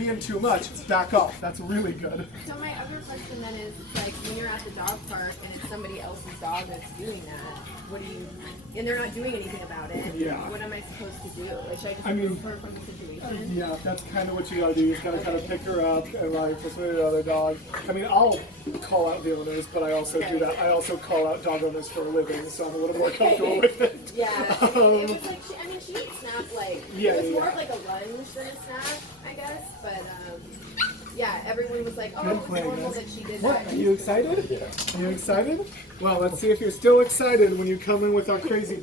being too much, back off. That's really good. So my other question then is, it's like when you're at the dog park and it's somebody else's dog that's doing that, what do you, and they're not doing anything about it, Yeah. what am I supposed to do? Like, should I just I mean, remove her from the situation? Yeah, that's kind of what you gotta do. You just gotta kind of pick her up and like just with the other dog. I mean, I'll call out the owners, but I also do that. I also call out dog owners for a living, so I'm a little more comfortable with it. Yeah, it was like, she would snap like, it was more of like a lunge than a snap, I guess, but yeah, everyone was like, oh, it's normal that she did What? that. Are you excited? Yeah. Are you excited? Well, let's see if you're still excited when you come in with our crazy boy.